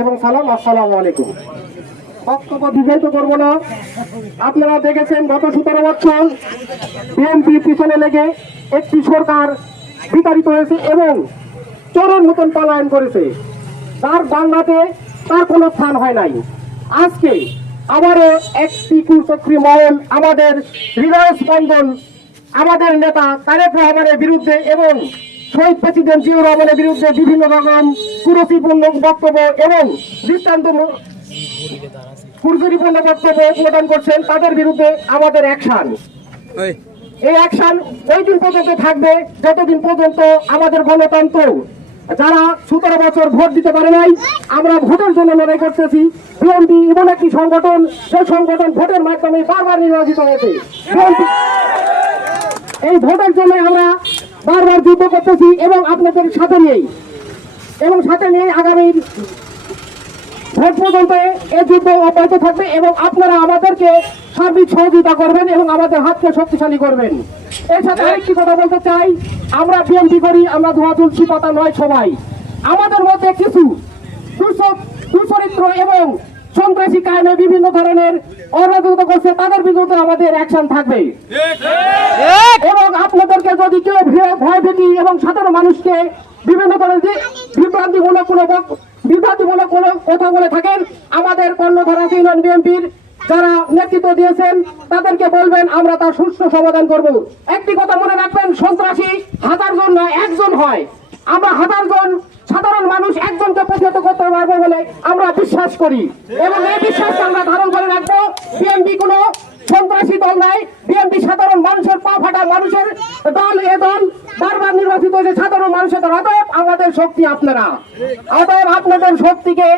এবং সালাম। আসসালামু আলাইকুম। বক্তব্য দীর্ঘায়িত করবো না। আপনারা দেখেছেন গত 17 বছর বিএনপি পিছনে লেগে একটি সরকার বিতাড়িত হয়েছে এবং চোরের মতন পলায়ন করেছে। তার বাংলাতে তার কোনো স্থান হয় নাই। আজকে আবারও একটি কুচক্রী মহল আমাদের হৃদয় স্পন্দন আমাদের নেতা তারেক রহমানের বিরুদ্ধে এবং শহীদ প্রেসিডেন্ট জিয়াউর রহমানের বিরুদ্ধে বিভিন্ন রকম কুরুচিপূর্ণ বক্তব্য এবং দৃষ্টান্ত কুরুচিপূর্ণ বক্তব্য প্রদান করছেন। তাদের বিরুদ্ধে আমাদের অ্যাকশন, এই অ্যাকশন ওই দিন পর্যন্ত থাকবে যতদিন পর্যন্ত আমাদের গণতন্ত্র যারা 17 বছর ভোট দিতে পারে নাই, আমরা ভোটের জন্য লড়াই করতেছি। বিএনপি এমন একটি সংগঠন, সেই সংগঠন ভোটের মাধ্যমে বারবার নির্বাচিত হয়েছে। এই ভোটের জন্য আমরা বারবার যুদ্ধ করতেছি এবং আপনাদের সাথে নিয়ে আগামী ভোট পর্যন্ত এই যুদ্ধ অব্যাহত থাকবে এবং আপনারা আমাদেরকে সার্বিক সহযোগিতা করবেন এবং আমাদের হাতকে শক্তিশালী করবেন। এর সাথে আরেকটি কথা বলতে চাই, আমরা বিএনপি করি, আমরা ধোয়া তুলসী পাতা নয়। সবাই আমাদের মধ্যে কিছু দুচরিত্র এবং সন্ত্রাসী কায়েমে বিভিন্ন ধরনের অরাজকতা করছে, তাদের বিরুদ্ধে আমাদের অ্যাকশন থাকবে এবং আপনাদেরকে যদি কেউ ভয় ভীতি এবং সাধারণ মানুষকে বিভিন্ন ধরনের বিভ্রান্তিমূলক কোনো কথা বলে থাকেন, আমাদের কর্ণধারা ইউনিয়ন বিএনপির যারা নেতৃত্ব দিয়েছেন তাদেরকে বলবেন, আমরা তার সুষ্ঠু সমাধান করব। একটি কথা মনে রাখবেন, সন্ত্রাসী 1000 জন নয়, একজন হয়। আমরা 1000 জন সাধারণ মানুষ একজনকে প্রতিহত করতে পারবো বলে আমরা বিশ্বাস করি এবং এই বিশ্বাসকে আমরা ধারণ করে রাখবো। বিএনপি কোনো সন্ত্রাসী দল নাই, বিএনপি সাধারণ মানুষের পা ফাটা মানুষের দল। এ দল বারবার নির্বাচিত হয়েছে সাধারণ মানুষের দল। অতএব আমাদের শক্তি আপনারা, অতএব আপনাদের শক্তিকে